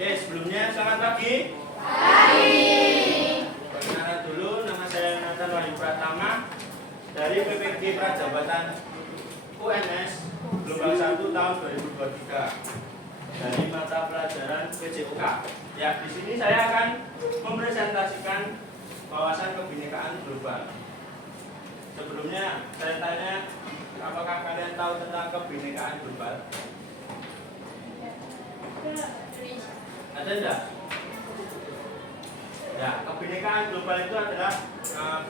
Oke, sebelumnya selamat pagi. Perkenalan dulu, nama saya Nathan Wahyu Pratama dari PPG Prajabatan UNS Gelombang 1 tahun 2023 dari mata pelajaran PJOK. Ya, di sini saya akan mempresentasikan wawasan kebinekaan global. Sebelumnya saya tanya, apakah kalian tahu tentang kebinekaan global? Ada enggak? Ya, kebinekaan global itu adalah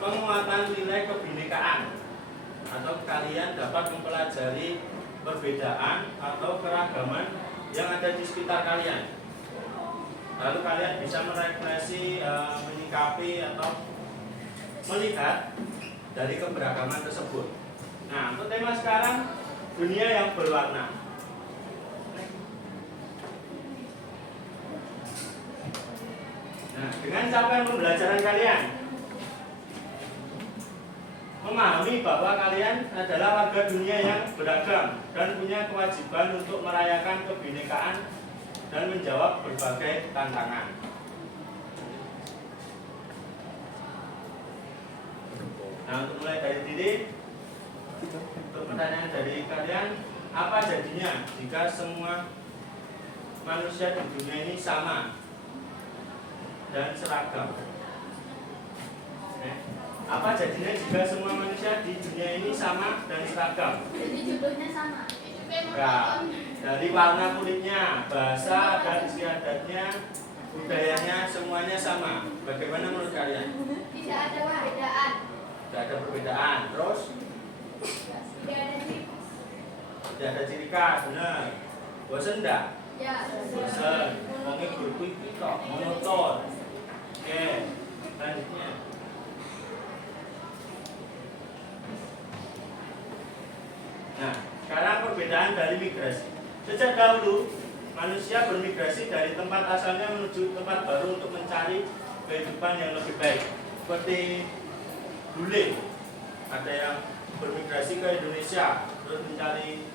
penguatan nilai kebinekaan, atau kalian dapat mempelajari perbedaan atau keragaman yang ada di sekitar kalian. Lalu kalian bisa merefleksi, menyikapi atau melihat dari keberagaman tersebut. Nah, untuk tema sekarang, dunia yang berwarna. Nah, dengan capaian pembelajaran kalian memahami bahwa kalian adalah warga dunia yang beragam dan punya kewajiban untuk merayakan kebinekaan dan menjawab berbagai tantangan. Nah, untuk mulai dari diri, untuk pertanyaan dari kalian, apa jadinya jika semua manusia di dunia ini sama dan seragam? Apa jadinya jika semua manusia di dunia ini sama dan seragam? Jadi judulnya sama. Enggak. Dari warna kulitnya, bahasa dan istiadatnya, budayanya, semuanya sama. Bagaimana menurut kalian? Tidak ada perbedaan. Tidak ada perbedaan. Terus? Tidak ada ciri khas, benar. Bosan enggak? Ya. Bosan. Ngomongin berkuih kok, monoton. Oke, selanjutnya. Nah, sekarang perbedaan dari migrasi. Sejak dahulu, manusia bermigrasi dari tempat asalnya menuju tempat baru untuk mencari kehidupan yang lebih baik. Seperti bule, ada yang bermigrasi ke Indonesia, terus mencari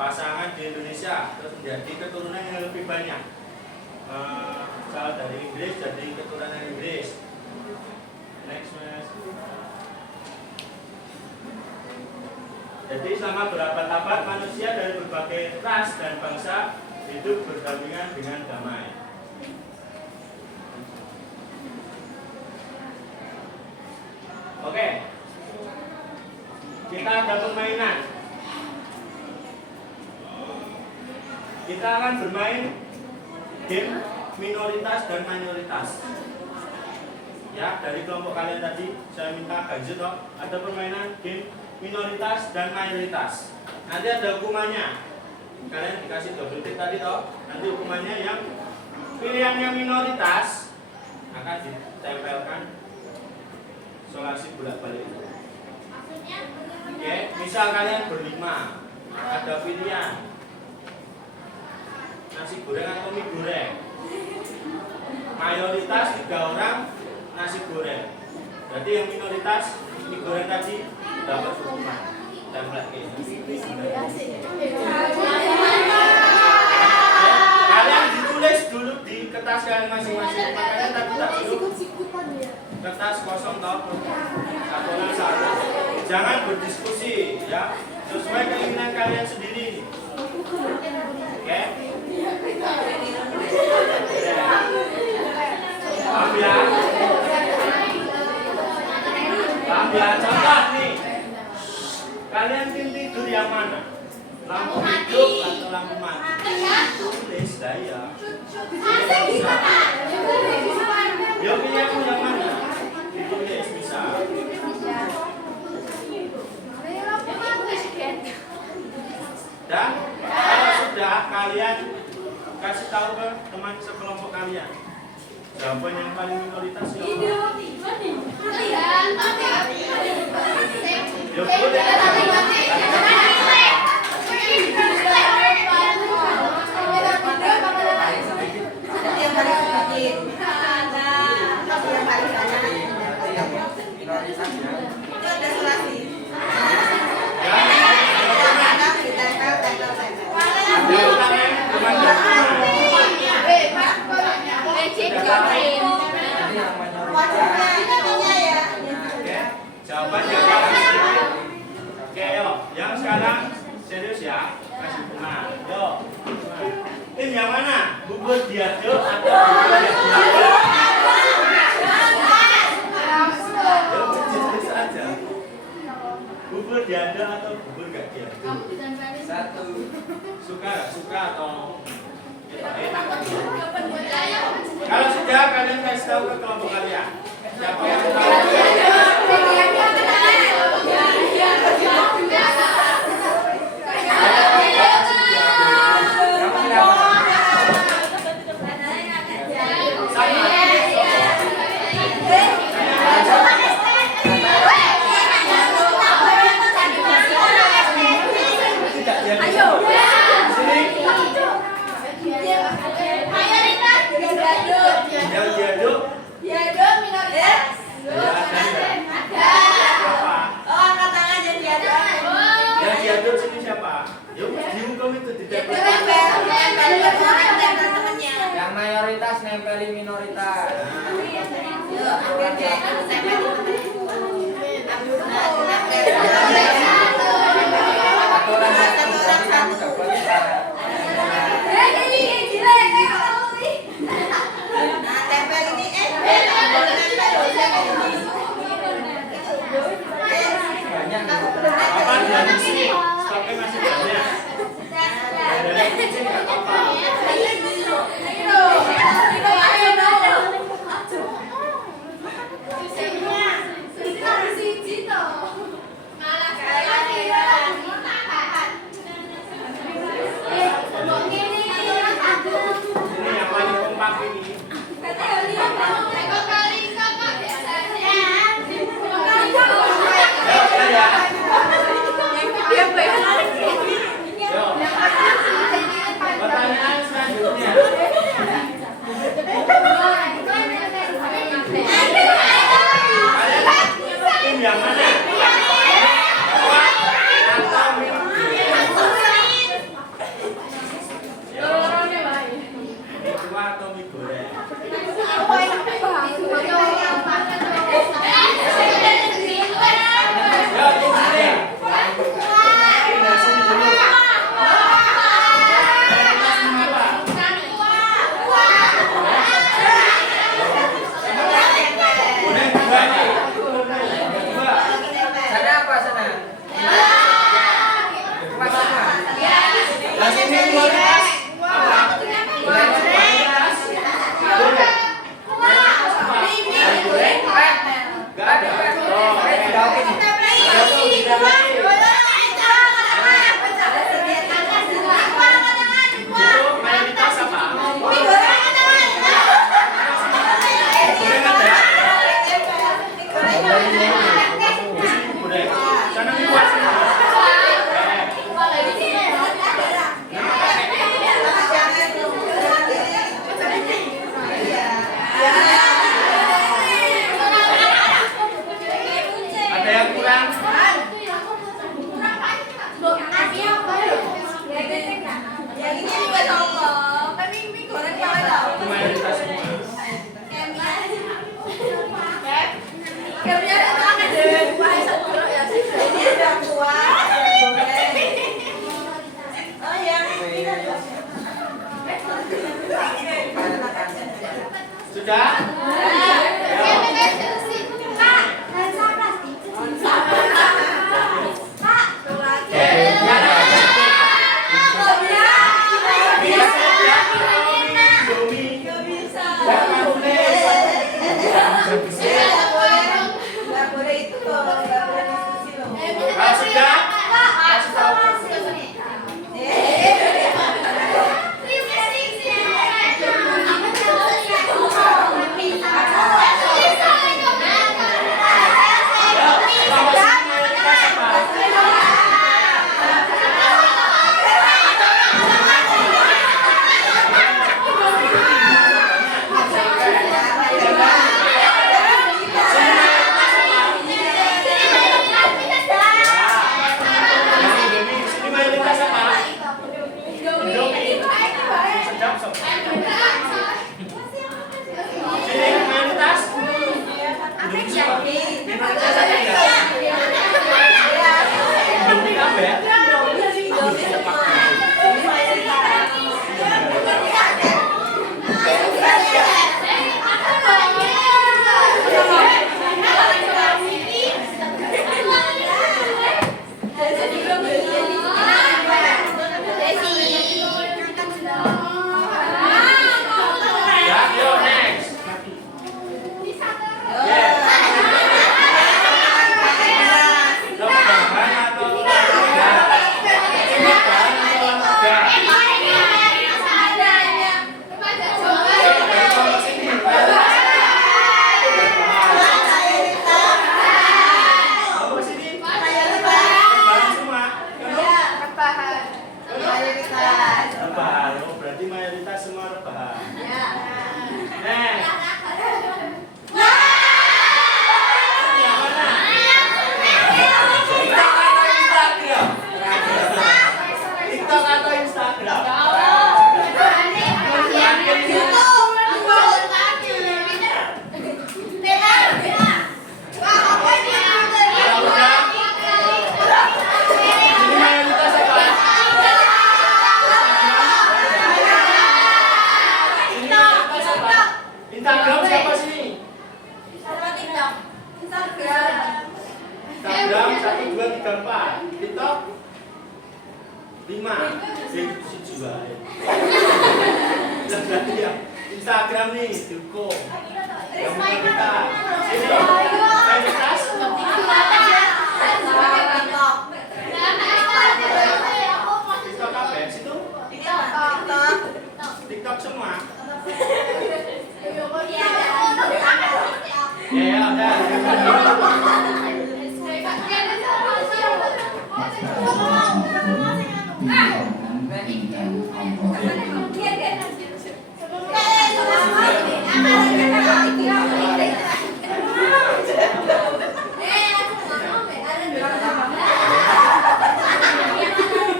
pasangan di Indonesia, terus menjadi keturunan yang lebih banyak. Misal dari Inggris jadi keturunan Inggris. Next, mas. Jadi selama berabad-abad manusia dari berbagai ras dan bangsa hidup berdampingan dengan damai. Oke, kita ada permainan. Kita akan bermain game minoritas dan mayoritas. Ya, dari kelompok kalian tadi saya minta ganjil toh, ada permainan game minoritas dan mayoritas. Nanti ada hukumannya. Kalian dikasih double tick tadi toh. Nanti hukumannya yang pilihannya minoritas akan ditempelkan solasi bolak-balik itu. Oke, misal kalian berlima, ada pilihan nasi goreng atau mie goreng. Mayoritas 3 orang nasi goreng. Jadi yang minoritas mie goreng tadi dapat hukuman. Template ini. Kalian ditulis dulu di kertas kalian masing-masing. Makanya tadi tak dulu kertas kosong toh. Satu. Jangan berdiskusi ya. Sesuai keinginan kalian sendiri. Oke? Paham ya? Paham ya? Contoh nih. Kalian tim tidur yang mana? Lampu hidup atau lampu mati? Tulis saya. Ya pilihmu yang mana? Ditulis bisa. Dan kalau sudah kalian kasih tahu ke teman sekelompok kalian, jawaban yang paling minoritas ya. Ya boleh. Kasih bunga. Yo. Tim yang mana? Bubur diado atau bubur yang diado? Yo, jelas aja. Bubur diado atau bubur gak diado? Kamu ditempelin. Satu. Suka gak suka atau enak? Kalau sudah kalian kasih tahu ke kelompok kalian. Siapa yang tahu? Yang diaduk? Diaduk minoritas. Yang diaduk sini siapa? Yuk, dihukum itu di tembok. Yang mayoritas nempelin minoritas. Apa dia mesti stoknya masih banyak? Ada yang kecil nggak apa-apa. Ini yang paling kompak ini. Pertanyaan selanjutnya. Tim yang mana? Atau mie goreng? Mie tua atau mie goreng? Ya, tim sini. Pindah sini dulu. Kuning dua nih. Dua. Sana apa sana? Apa sana? Yang sini minoritas. Apa? Minoritas. Goreng. Goreng. Gak ada. Oh, Jawabin. ada tuh tidak lagi. Itu mayoritas apa? Goreng ada. Goreng. Sana mie kuah sini. Ada yang kurang? Itu mayoritas semua. Sudah? Rebahan. Oh, berarti mayoritas semua rebahan. Next. Yang mana? TikTok atau Instagram? TikTok atau Instagram? Ini mayoritas apa? Ini mayoritas apa? Instagram siapa sini? Instagram 1, 2, 3, 4. TikTok 5. Si juga. Berarti ya Instagram nih dukung. Yang mayoritas. Sini mayoritas. TikTok apa ya? Situ? TikTok semua. Ya udah.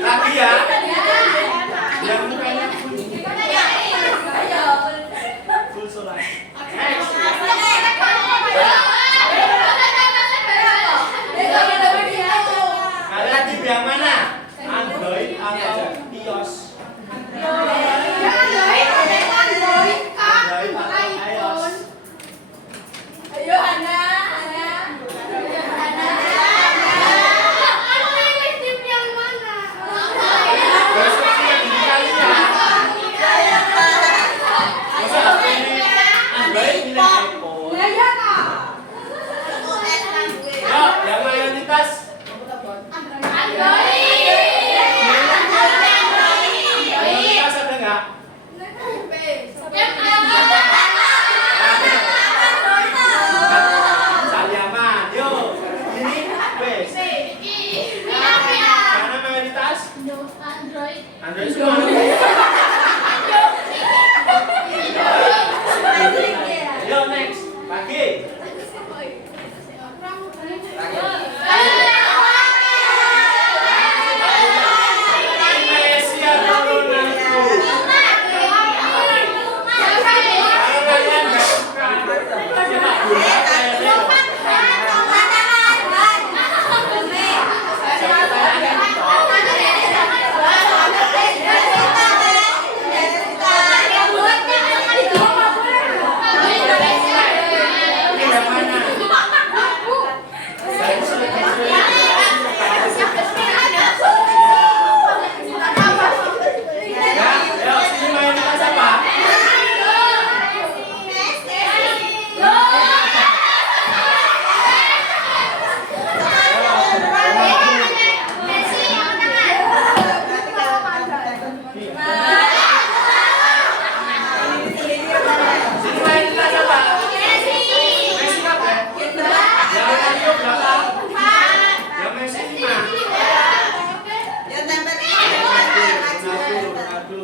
Lagi ya. Yang mukanya full solar. Next. Kalian tipe yang mana? Android atau iOS? Android atau iOS? Ayo Hana. Besok sih yang dikali ya. Masa HP ini Android milih iPhone? Yo, yang mayoritas mayoritas ada nggak? Salyaman, yo. Ini best. Mana mayoritas? Android semua. Yo next, lagi. Messi atau Ronaldo? Kalau kalian nggak suka sepak bola kayak Leo, saya tanya ini yang mana? Ya, yo sini mayoritas apa? Sini mayoritas apa? Messi apa? Yang Ronaldo berapa? Yang Messi 5. Ronaldo.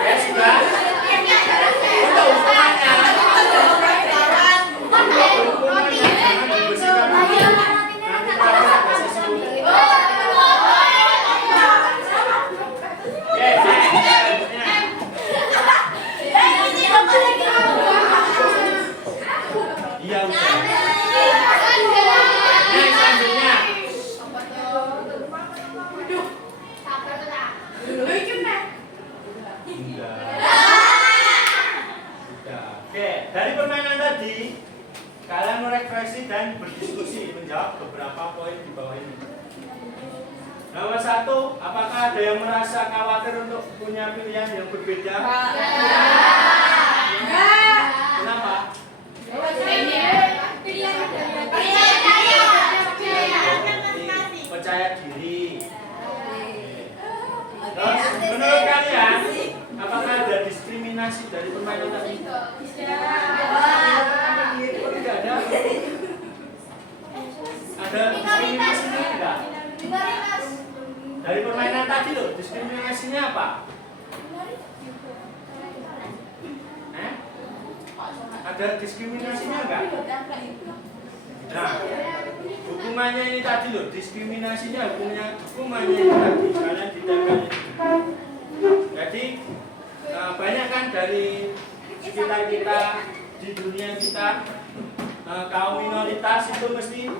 Ya sudah. Untuk hukumannya. Hukumannya jangan dibersihkan dulu. Nanti terakhir ada sesi foto. Oke, next. Selanjutnya. Iya udah. Next, selanjutnya. Enggak. Sudah. Oke, dari permainan tadi kalian merefleksi dan berdiskusi menjawab beberapa poin di bawah ini. Nomor 1, apakah ada yang merasa khawatir untuk punya pilihan yang berbeda? Kenapa? Percaya diri. Terus, menurut kalian, apakah ada diskriminasi dari permainan tadi? Oh, tidak ada. Ada diskriminasinya enggak? Dari permainan tadi loh, diskriminasinya apa? Ada diskriminasinya enggak? Nah, hukumannya ini tadi loh, diskriminasinya hukumannya ini tadi, kalian ditempel. Jadi banyak kan dari sekitar kita di dunia kita, kaum minoritas itu mesti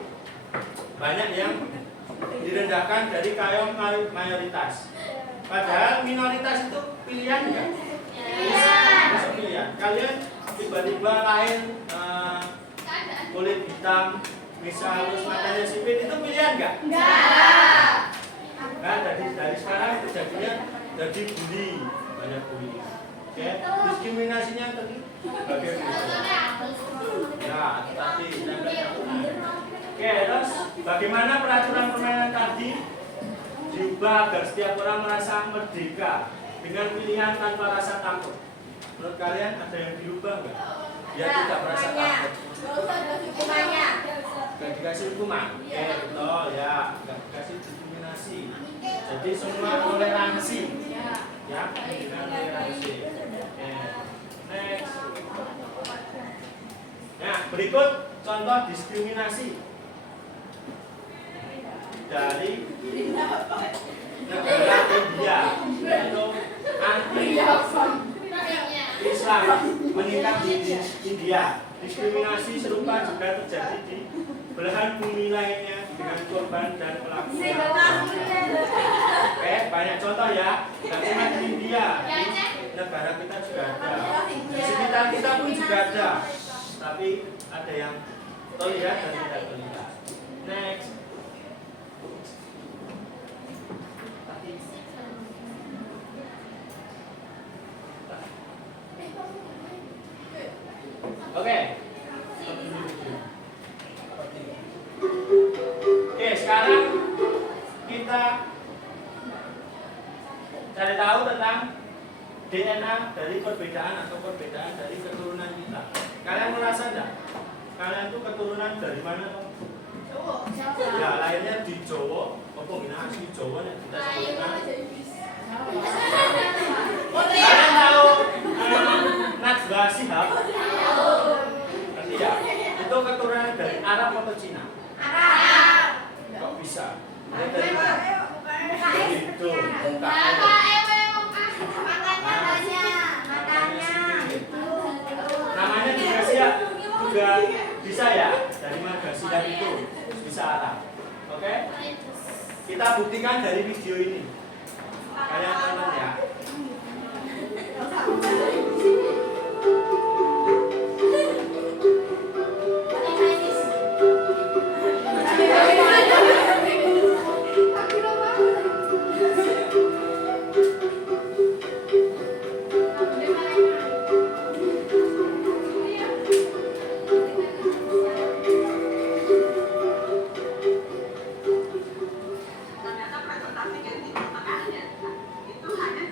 banyak yang direndahkan dari kaum mayoritas. Padahal minoritas itu pilihan enggak? Bisa pilihan. Kalian tiba-tiba lahir kulit hitam, misal terus matanya sipit, itu pilihan enggak? Enggak. Nah, dari sekarang terjadinya jadi bully, banyak bully. Oke, diskriminasinya tadi bagaimana? Ya, tadi. Oke, terus bagaimana peraturan permainan tadi diubah agar setiap orang merasa merdeka dengan pilihan tanpa rasa takut? Menurut kalian ada yang diubah nggak? Biar tidak merasa takut. Gak dikasih hukuman. Oke, betul ya. Gak dikasih diskriminasi. Jadi semua toleransi. Ya, dengan toleransi. Oke, next. Nah, berikut contoh diskriminasi dari negara India, yaitu anti-Islam meningkat di India. Diskriminasi serupa juga terjadi di belahan bumi lainnya dengan korban dan pelaku. Oke, banyak contoh ya. Dan cuma di India, di negara kita juga ada. Di sekitar kita pun juga ada. Tapi ada yang terlihat dan tidak terlihat. Next. Oke. Oke, sekarang kita cari tahu tentang DNA dari perbedaan atau perbedaan dari keturunan kita. Kalian merasa enggak? Kalian tuh keturunan dari mana? Ya, lahirnya di Jawa. Apa gimana asli Jawa nih? Kita sebutkan. Kalian tahu Najwa Shihab? Ngerti ya? Itu keturunan dari Arab atau Cina? Arab. Kok bisa? Dia dari mana? Dari itu. Namanya juga bisa ya, dari marga Siap itu bisa Arab. Oke? Kita buktikan dari video ini. Kalian tonton ya. Ternyata presentasi genetik makanan itu hanya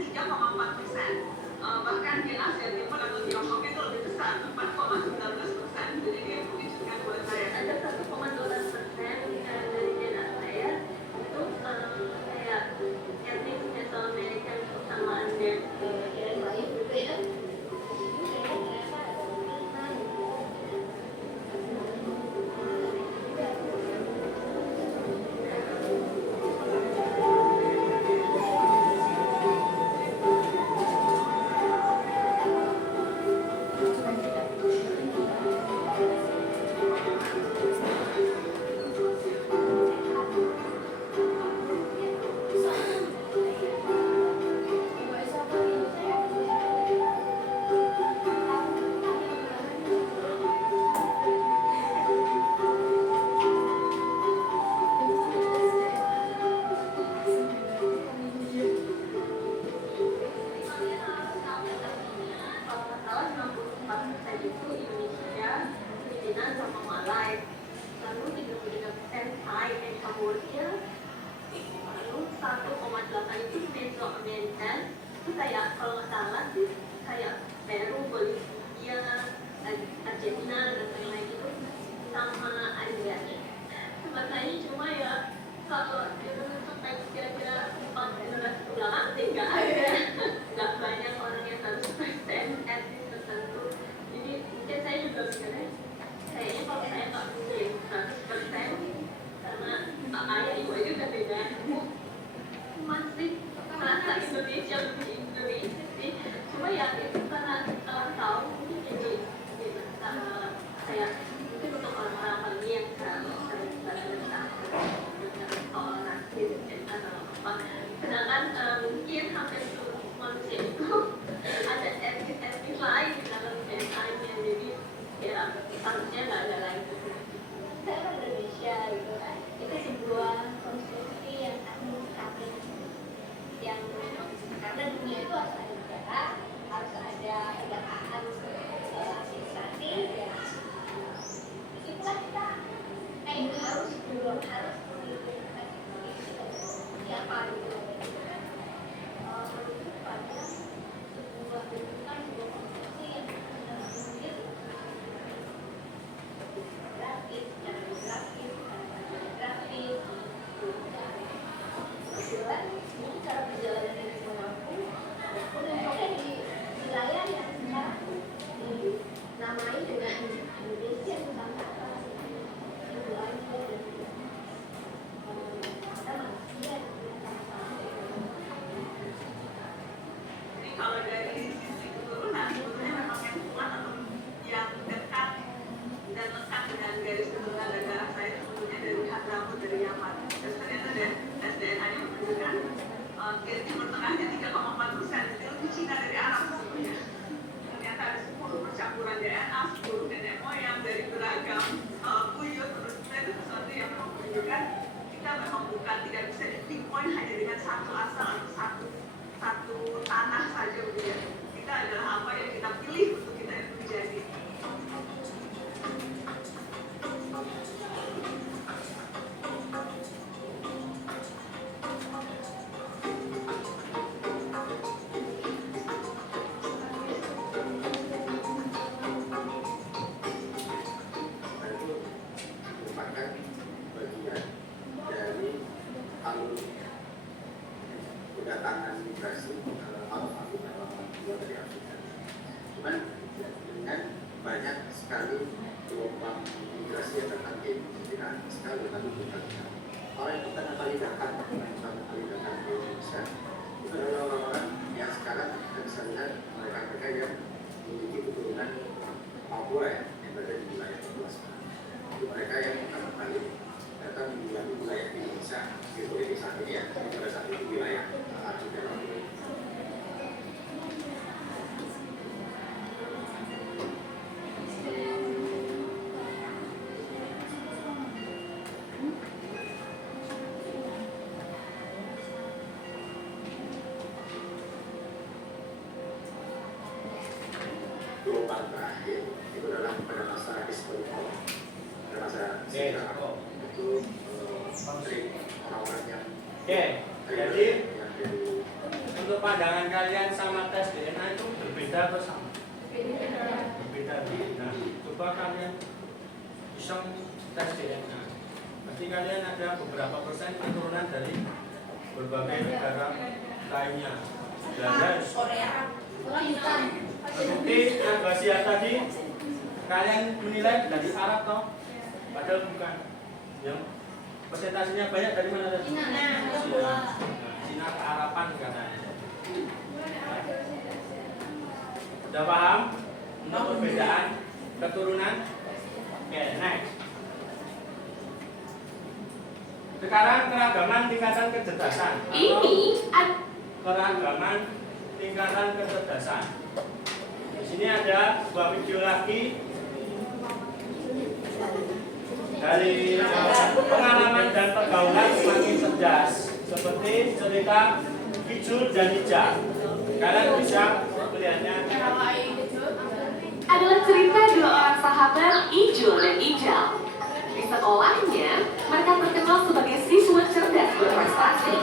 sama Malay, lalu 33% Thai dan Kamboja, lalu 1,8 itu Mesoamerican. Itu kayak kalau nggak salah sih kayak Peru, Bolivia, Argentina dan lain-lain itu sama aja. Sebenarnya cuma ya kalau sampai kira-kira 4 generasi ulama sih nggak ada, nggak banyak orang yang 100% etnis tertentu. Jadi mungkin saya juga mikirnya kayaknya kalau saya nggak mungkin 100% karena ayah ibu aja udah beda. Masih merasa Indonesia lebih Indonesia sih. Cuma ya itu karena tahu mungkin jadi kayak mungkin untuk orang-orang pagi yang sering soal rasis atau apa. Sedangkan mungkin hampir seluruh manusia itu ada etnis lain di dalam DNA-nya. Jadi ya harusnya nggak ada lagi. Saya kan Indonesia gitu kan. Itu sebuah konstruksi yang administratif yang karena dunia itu harus ada negara, harus ada penegakan administrasi ya. Itulah kita harus belum harus memiliki siapa gitu. Menuju pada sebuah bentukan sebuah konstruksi yang mungkin grafis, cara grafis, grafis, ini cara perjalanan dari manapun dan di wilayah yang sekarang dinamai dengan Indonesia Nusantara itu aja dan ada manusia jadi kalau dari sisi keturunan sebenarnya memang yang kuat atau yang dekat dan lekat dengan garis keturunan dan darah saya sebetulnya dari Hadramut dari Yaman. Dan ternyata SDNA-nya menunjukkan Timur Tengahnya 3,4%, itu lebih Cina dari Arab sebetulnya. Ternyata ada 10 percampuran DNA, 10 nenek moyang dari beragam buyut. Menurut saya itu sesuatu yang memang menunjukkan kita memang bukan tidak bisa di pinpoint hanya dengan satu asal atau satu tanah saja begitu. Kita adalah apa yang kita pilih untuk kita itu menjadi. Kedatangan migrasi atau Afrika dari Afrika. Cuman dengan banyak sekali gelombang migrasi yang datang ke Indonesia sekali tapi bukan. Orang yang pertama kali datang ke Indonesia itu adalah orang-orang yang sekarang kita bisa lihat mereka yang memiliki keturunan Papua yang berada di wilayah Papua sekarang. Itu mereka yang pertama kali datang di wilayah Indonesia di saat ini ya, pada saat itu wilayah Afrika. Gelombang terakhir itu adalah pada masa historical, pada masa sejarah itu orang-orang yang jadi untuk pandangan kalian sama tes DNA itu berbeda atau sama? Berbeda. Nah, coba kalian iseng tes DNA. Berarti kalian ada beberapa persen keturunan dari berbagai negara lainnya. Belanda, Korea, terbukti Asia tadi kalian menilai dari Arab toh? Padahal bukan. Yang persentasenya banyak dari mana tadi? Cina kearapan katanya. Sudah paham untuk perbedaan keturunan? Oke, next. Sekarang keragaman tingkatan kecerdasan. Keragaman tingkatan kecerdasan. Di sini ada sebuah video lagi dari pengalaman dan pergaulan semakin cerdas, seperti cerita Kijul dan Hija. Kalian bisa melihatnya. adalah cerita dua orang sahabat sahabat Ijul dan Ijal. Di sekolahnya, mereka terkenal sebagai siswa cerdas berprestasi.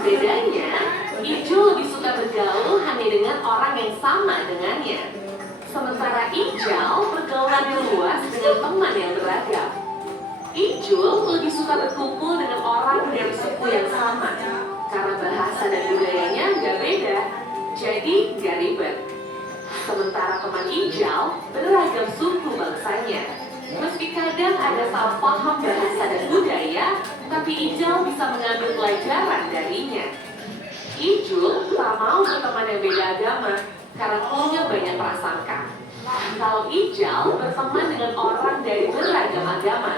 Bedanya, Ijul lebih suka bergaul hanya dengan orang yang sama dengannya. Sementara Ijal pergaulannya luas dengan teman yang beragam. Ijul lebih suka berkumpul dengan orang dari suku yang sama. Karena bahasa dan budayanya nggak beda, jadi nggak ribet. Sementara teman Ijal beragam suku bangsanya. Meski kadang ada salah paham bahasa dan budaya, tapi Ijal bisa mengambil pelajaran darinya. Ijul tak mau berteman yang beda agama karena punya banyak prasangka. Kalau Ijal berteman dengan orang dari beragam agama.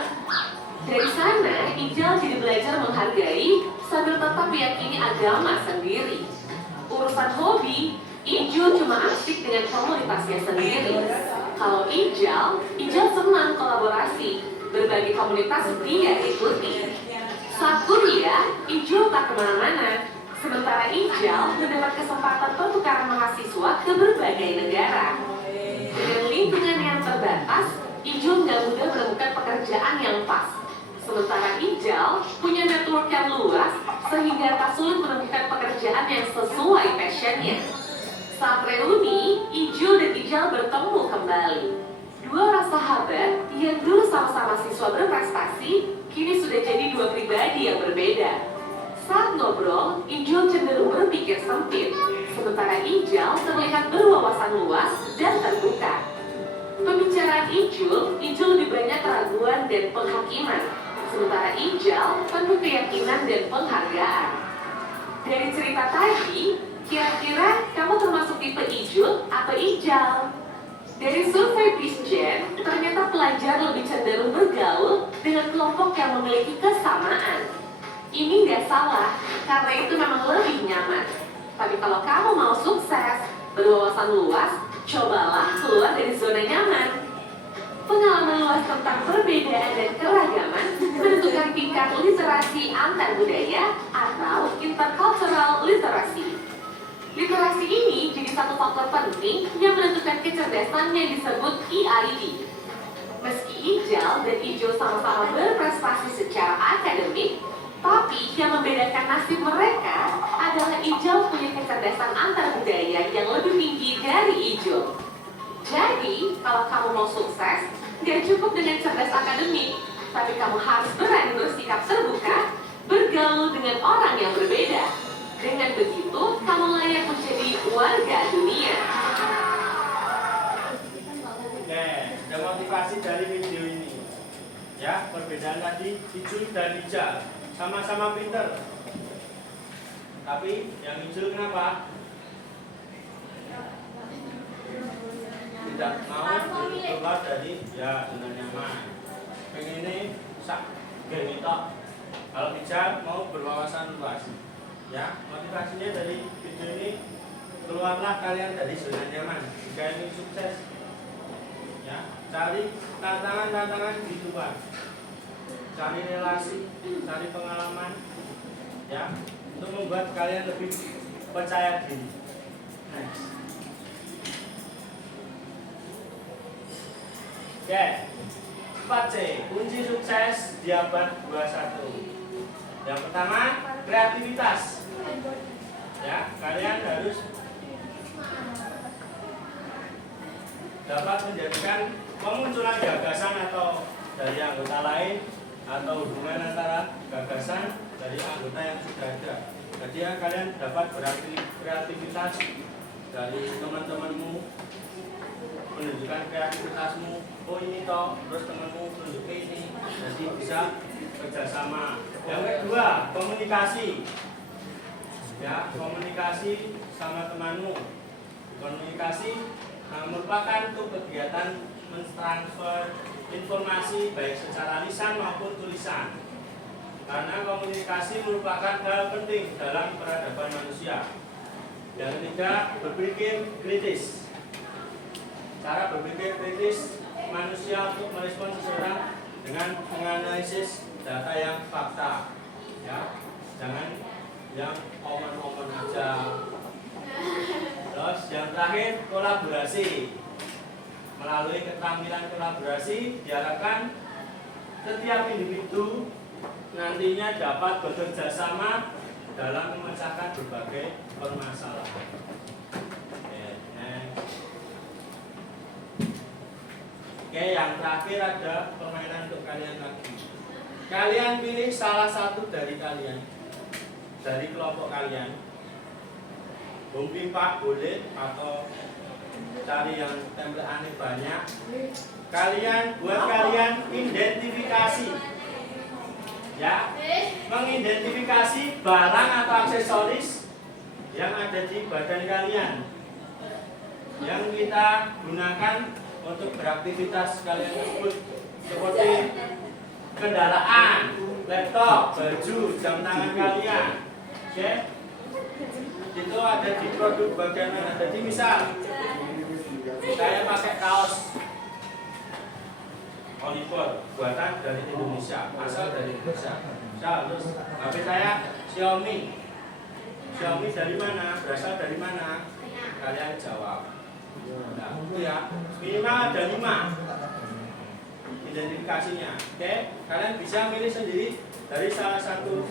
Dari sana, Ijal jadi belajar menghargai sambil tetap meyakini agama sendiri. Urusan hobi, Ijul cuma asik dengan komunitasnya sendiri. Kalau Ijal senang kolaborasi, berbagai komunitas dia ikuti. Saat kuliah, Ijul tak kemana-mana. Sementara Ijal mendapat kesempatan pertukaran mahasiswa ke berbagai negara. Dengan lingkungan yang terbatas, Ijul nggak mudah menemukan pekerjaan yang pas. Sementara Ijal punya network yang luas, sehingga tak sulit menemukan pekerjaan yang sesuai passionnya. Saat reuni, Ijul dan Ijal bertemu kembali. Dua orang sahabat yang dulu sama-sama siswa berprestasi, kini sudah jadi dua pribadi yang berbeda. Saat ngobrol, Ijul cenderung berpikir sempit, sementara Ijal terlihat berwawasan luas dan terbuka. Pembicaraan Ijul lebih banyak keraguan dan penghakiman, sementara Ijal penuh keyakinan dan penghargaan. Dari cerita tadi, kira-kira kamu termasuk tipe Ijul atau Ijal? Dari survei Peacegen, ternyata pelajar lebih cenderung bergaul dengan kelompok yang memiliki kesamaan. Ini nggak salah, karena itu memang lebih nyaman. Tapi kalau kamu mau sukses, berwawasan luas, cobalah keluar dari zona nyaman. Pengalaman luas tentang perbedaan dan keragaman menentukan tingkat literasi antar budaya atau intercultural literacy. Literasi ini jadi satu faktor penting yang menentukan kecerdasan yang disebut EID. Meski Ijal dan Ijul sama-sama berprestasi secara akademik, tapi yang membedakan nasib mereka adalah Ijal punya kecerdasan antar budaya yang lebih tinggi dari Ijul. Jadi, kalau kamu mau sukses, gak cukup dengan cerdas akademik, tapi kamu harus berani bersikap terbuka, bergaul dengan orang yang berbeda. Dengan begitu, kamu layak menjadi warga dunia. Oke, ada motivasi dari video ini. Ya, perbedaan tadi Ijul dan Ijal sama-sama pinter. Tapi yang Ijul kenapa? Tidak mau keluar dari zona nyaman. Pengen ini sak gini tok. Kalau Ijal mau berwawasan luas. Ya, motivasinya dari video ini, keluarlah kalian dari zona nyaman jika ingin sukses. Ya, cari tantangan-tantangan di luar, cari relasi, cari pengalaman, ya, untuk membuat kalian lebih percaya diri. Next. Oke, 4C, kunci sukses di abad 21. Yang pertama, kreativitas. Ya, kalian harus dapat menjadikan pemunculan gagasan atau dari anggota lain atau hubungan antara gagasan dari anggota yang sudah ada. Jadi kalian dapat beraktivitas dari teman-temanmu, menunjukkan kreativitasmu. Oh ini toh, terus temanmu tunjukin ini, jadi bisa kerjasama. Yang kedua, komunikasi. Ya, komunikasi sama temanmu. Komunikasi merupakan untuk kegiatan mentransfer informasi baik secara lisan maupun tulisan. Karena komunikasi merupakan hal penting dalam peradaban manusia. Yang ketiga, berpikir kritis. Cara berpikir kritis manusia untuk merespon seseorang dengan menganalisis data yang fakta. Ya, jangan yang omong-omong aja. Terus yang terakhir, kolaborasi. Melalui keterampilan kolaborasi diharapkan setiap individu nantinya dapat bekerja sama dalam memecahkan berbagai permasalahan. Oke, yang terakhir ada permainan untuk kalian lagi. Kalian pilih salah satu dari kalian, dari kelompok kalian. Bung Pimpak boleh atau cari yang tempelannya banyak. Buat kalian identifikasi, ya, mengidentifikasi barang atau aksesoris yang ada di badan kalian yang kita gunakan untuk beraktivitas kalian tersebut, seperti kendaraan, laptop, baju, jam tangan kalian. Oke? Itu ada di produk bagian mana? Jadi misal saya pakai kaos Oliver buatan dari Indonesia, asal dari Indonesia. Terus HP saya Xiaomi. Xiaomi dari mana? Berasal dari mana? Kalian jawab. Nah, itu ya. Minimal ada 5 identifikasinya. Oke? Kalian bisa milih sendiri dari salah satu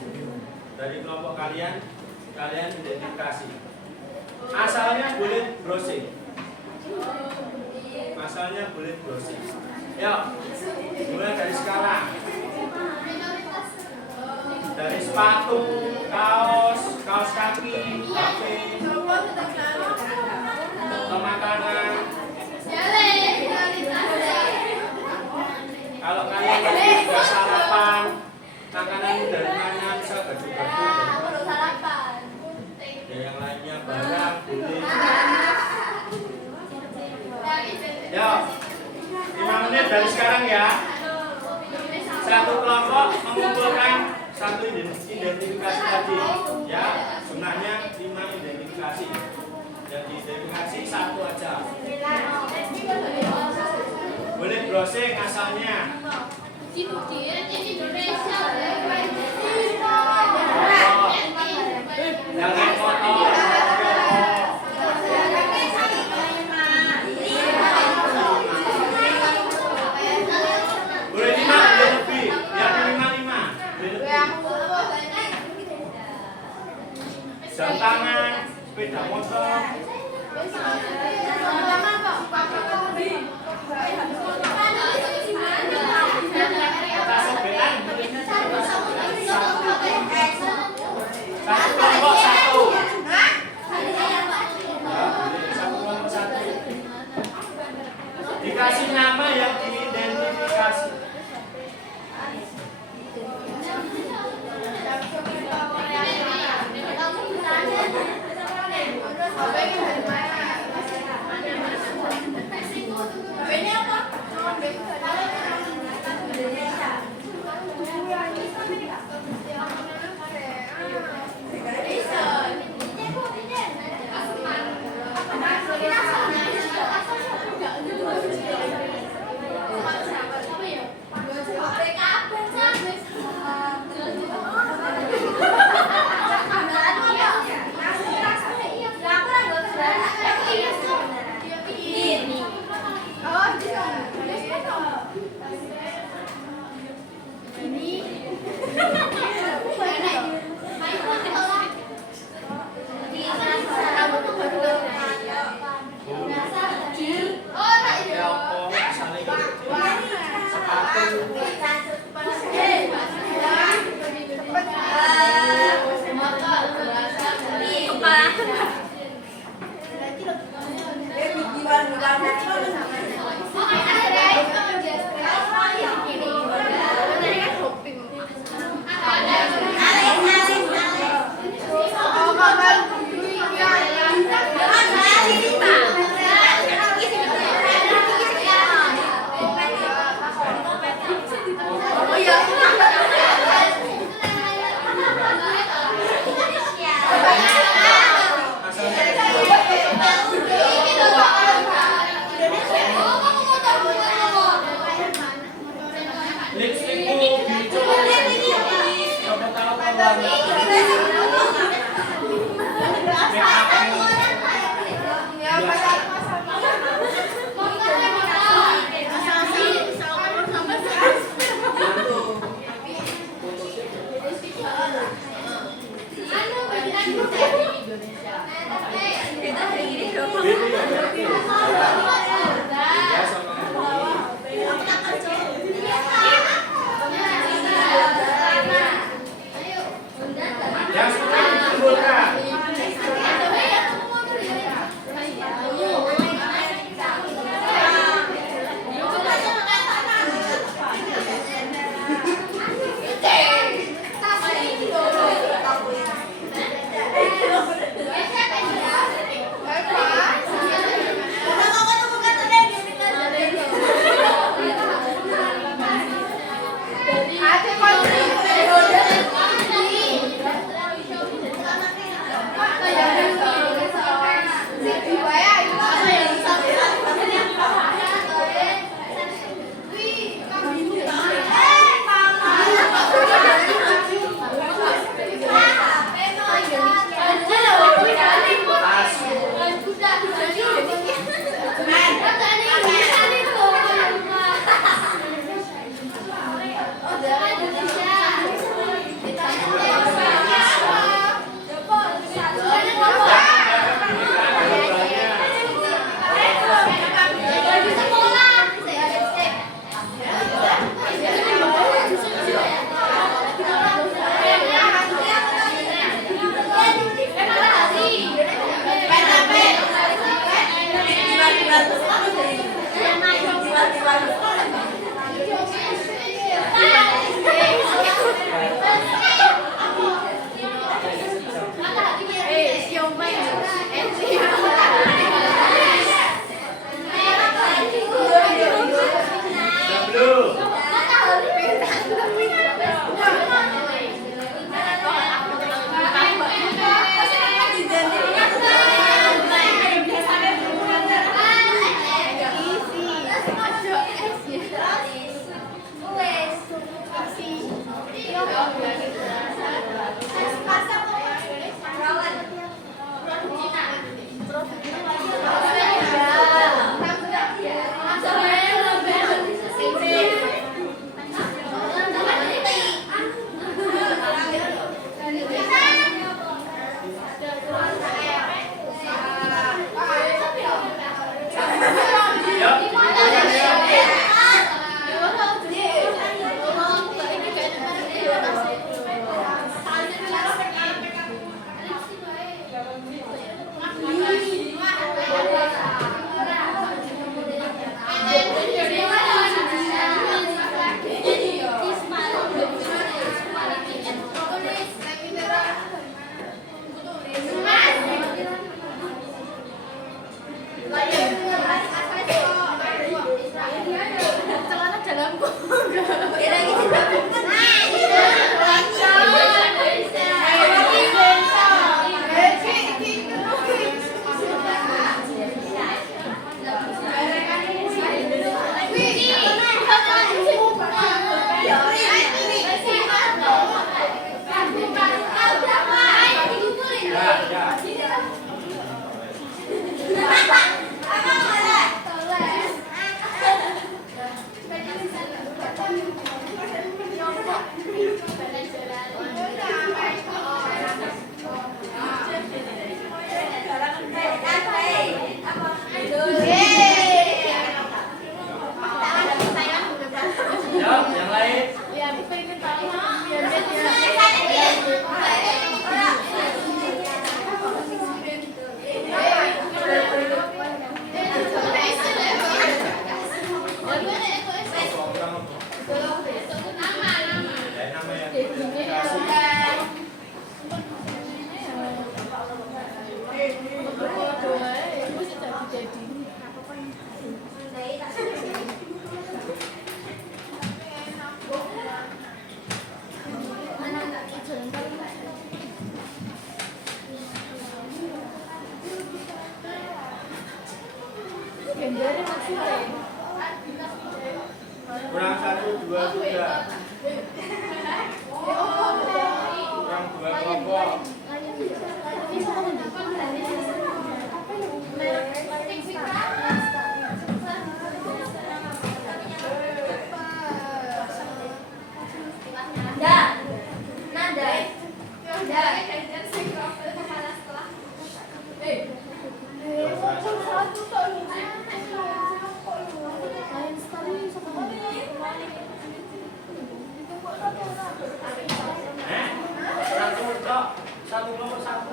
dari kelompok kalian. Kalian identifikasi. Asalnya boleh browsing. Asalnya boleh browsing. Yuk, mulai dari sekarang. Dari sepatu, kaos kaki, HP, makanan. Kalau kalian lagi nggak sarapan, makanan dari mana? Bisa baju-baju. Ya, yang lainnya barang boleh. Yuk, 5 menit dari sekarang ya. Satu kelompok mengumpulkan satu identifikasi tadi. Ya, sebenarnya 5 identifikasi. Yang diidentifikasi 1 aja. Boleh browsing asalnya. Jangan kotor. Boleh 5, boleh lebih. Ya, minimal 5. Boleh lebih. Jam tangan, sepeda motor. Satu kelompok 1. Dikasih nama yang diidentifikasi. Yang lain? Kurang 1, 2, 3. Kurang 2 kelompok. Satu kelompok satu.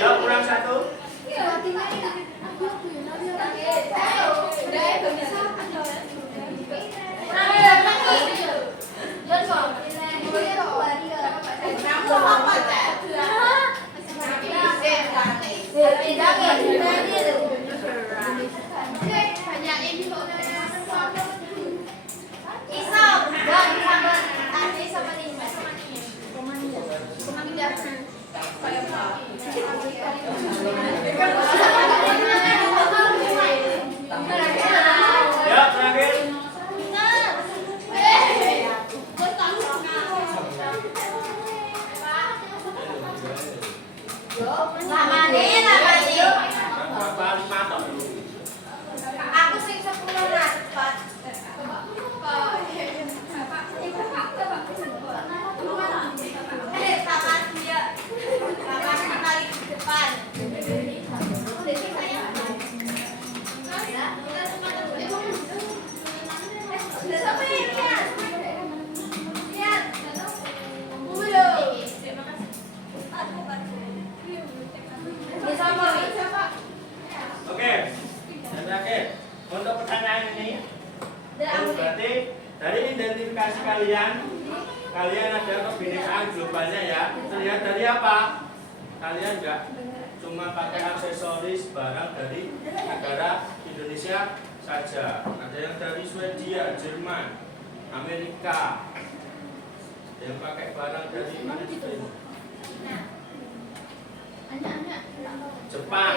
Ya, kurang 1. Ya, terakhir. Aku sing 10 lah cepat. Paman dia. Paman kali ke depan. Siapa ini? Lihat. Oke. Dan terakhir, untuk pertanyaan ini berarti dari identifikasi kalian ada kebinekaan globalnya ya. Terlihat dari apa? Kalian enggak cuma pakai aksesoris barang dari negara Indonesia saja. Ada yang dari Swedia, Jerman, Amerika. Ada yang pakai barang dari mana itu? Jepang.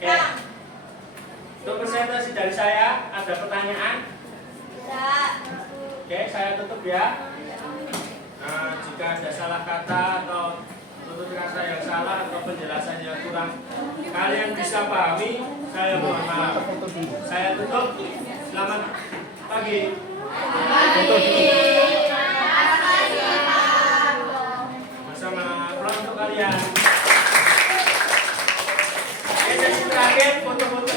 Oke. Untuk presentasi dari saya, ada pertanyaan? Oke, saya tutup ya. Nah, jika ada salah kata atau tutur kata yang salah atau penjelasan yang kurang kalian bisa pahami, saya mohon maaf. Saya tutup. Selamat pagi. Bersama sekalian.